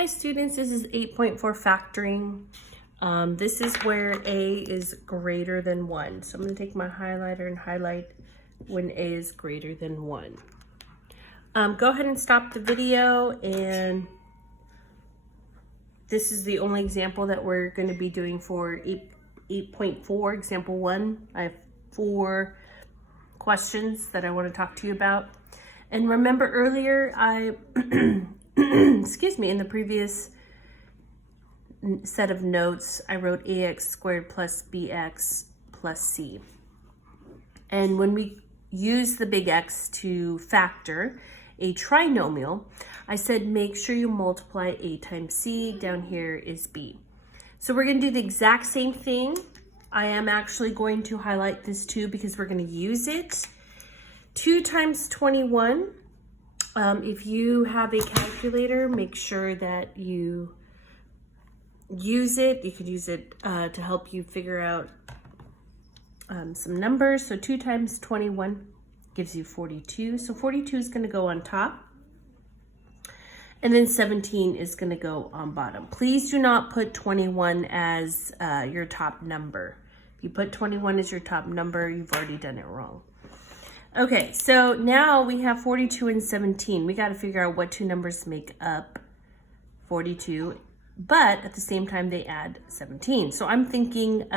Hi students, this is 8.4 factoring. This is where a is greater than 1. So I'm going to take my highlighter and highlight when a is greater than 1. Go ahead and stop the video, and this is the only example that we're going to be doing for 8.4, example 1. I have 4 questions that I want to talk to you about. And remember earlier I excuse me, in the previous set of notes, I wrote ax squared plus bx plus c. And when we use the big X to factor a trinomial, I said make sure you multiply a times c. Down here is b. So we're going to do the exact same thing. I am actually going to highlight this too because we're going to use it. 2 times 21. If you have a calculator, make sure that you use it. You could use it to help you figure out some numbers. So 2 times 21 gives you 42. So 42 is going to go on top. And then 17 is going to go on bottom. Please do not put 21 as your top number. If you put 21 as your top number, you've already done it wrong. Okay, so now we have 42 and 17. We got to figure out what two numbers make up 42, but at the same time they add 17. So I'm thinking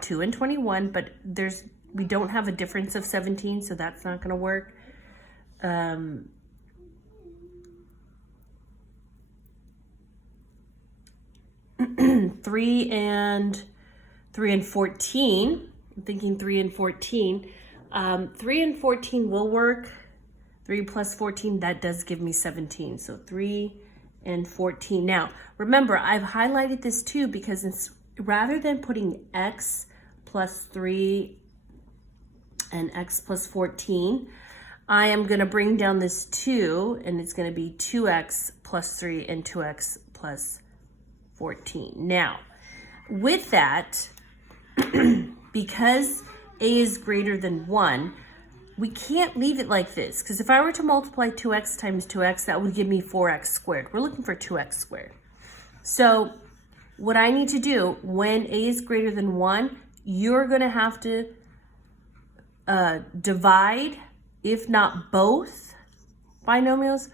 2 and 21, but we don't have a difference of 17, so that's not going to work. 3 and 14. I'm thinking 3 and 14. 3 and 14 will work. 3 plus 14, that does give me 17. So 3 and 14. Now, remember, I've highlighted this too because rather than putting x plus 3 and x plus 14, I am going to bring down this 2, and it's going to be 2x plus 3 and 2x plus 14. Now, with that, because a is greater than 1, we can't leave it like this, because if I were to multiply 2x times 2x, that would give me 4x squared. We're looking for 2x squared. So what I need to do when a is greater than 1, you're going to have to divide, if not both binomials,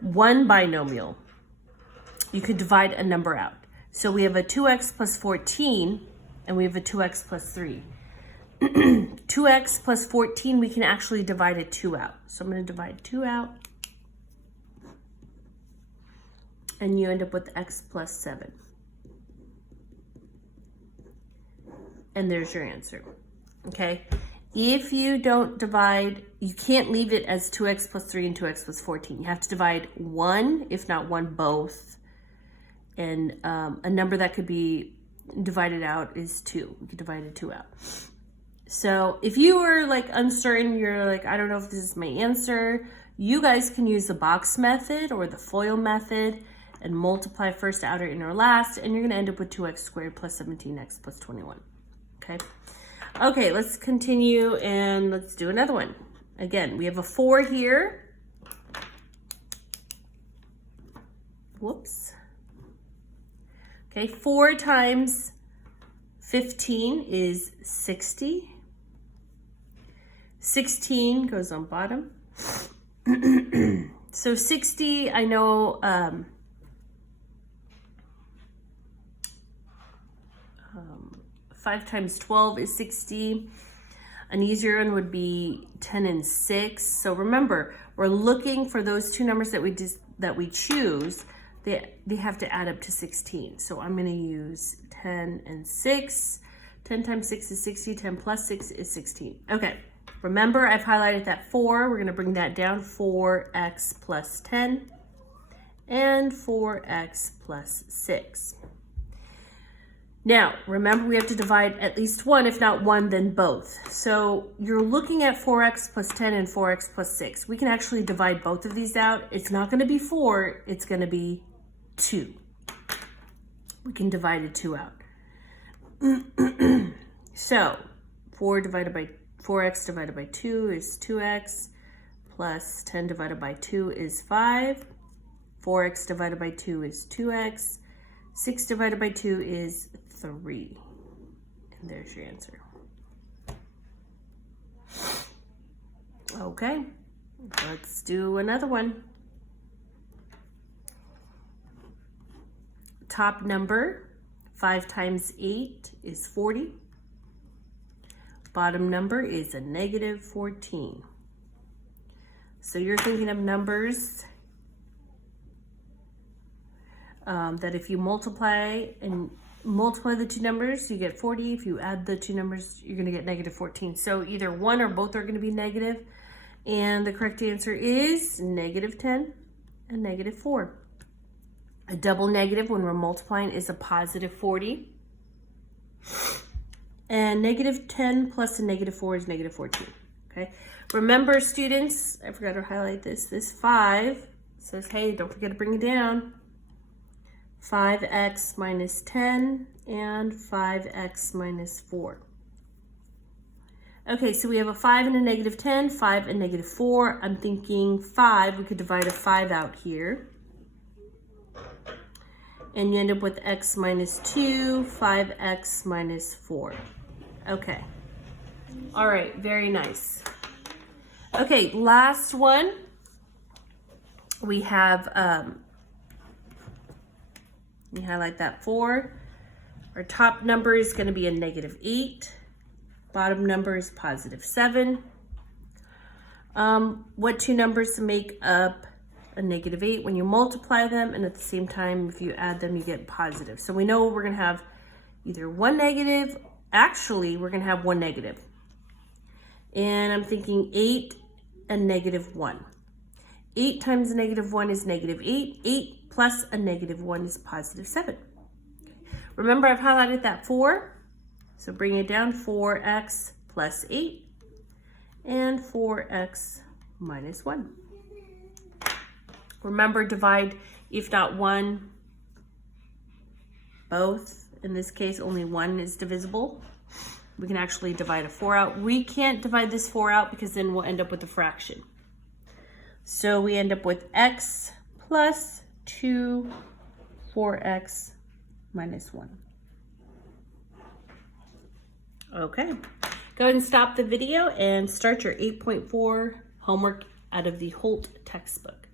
one binomial. You could divide a number out. So we have a 2x plus 14, and we have a 2x plus 3. 2x plus 14, we can actually divide a 2 out. So I'm going to divide 2 out. And you end up with x plus 7. And there's your answer. Okay? If you don't divide, you can't leave it as 2x plus 3 and 2x plus 14. You have to divide one, if not one, both. And a number that could be divided out is 2. We could divide a 2 out. So if you were like uncertain, you're like, I don't know if this is my answer, you guys can use the box method or the FOIL method and multiply first, outer, inner, last, and you're going to end up with 2x squared plus 17x plus 21. Okay. Okay, let's continue and let's do another one. Again, we have a 4 here. Whoops. Okay, 4 times 15 is 60. 16 goes on bottom. So 60, I know 5 times 12 is 60. An easier one would be 10 and 6. So remember, we're looking for those two numbers that we choose. They have to add up to 16. So I'm going to use 10 and 6. 10 times 6 is 60. 10 plus 6 is 16. Okay. Remember, I've highlighted that 4. We're going to bring that down. 4x plus 10 and 4x plus 6. Now, remember, we have to divide at least one. If not one, then both. So you're looking at 4x plus 10 and 4x plus 6. We can actually divide both of these out. It's not going to be 4. It's going to be 2. We can divide a 2 out. So 4x divided by 2 is 2x, plus 10 divided by 2 is 5. 4x divided by 2 is 2x. 6 divided by 2 is 3. And there's your answer. Okay, let's do another one. Top number, 5 times 8 is 40. Bottom number is a negative 14. So you're thinking of numbers that if you multiply the two numbers, you get 40. If you add the two numbers, you're going to get negative 14. So either one or both are going to be negative. And the correct answer is negative 10 and negative 4. A double negative when we're multiplying is a positive 40. And negative 10 plus a negative 4 is negative 14. Okay. Remember, students, I forgot to highlight this. This 5 says, hey, don't forget to bring it down. 5x minus 10 and 5x minus 4. Okay, so we have a 5 and a negative 10, 5 and negative 4. I'm thinking 5, we could divide a 5 out here. And you end up with x minus 2, 5x minus 4. Okay. All right, very nice. Okay, last one. We have, you highlight that 4. Our top number is going to be a negative 8. Bottom number is positive 7. What two numbers make up a negative 8? When you multiply them, and at the same time, if you add them, you get positive. So we know we're going to have either one negative. Actually, we're going to have one negative. And I'm thinking 8 and negative 1. 8 times a negative 1 is negative 8. 8 plus a negative 1 is positive 7. Remember, I've highlighted that 4. So bring it down, 4x plus 8 and 4x minus 1. Remember, divide, if not one, both. In this case, only one is divisible. We can actually divide a 4 out. We can't divide this 4 out because then we'll end up with a fraction. So we end up with x plus 2, 4x minus 1. Okay, go ahead and stop the video and start your 8.4 homework out of the Holt textbook.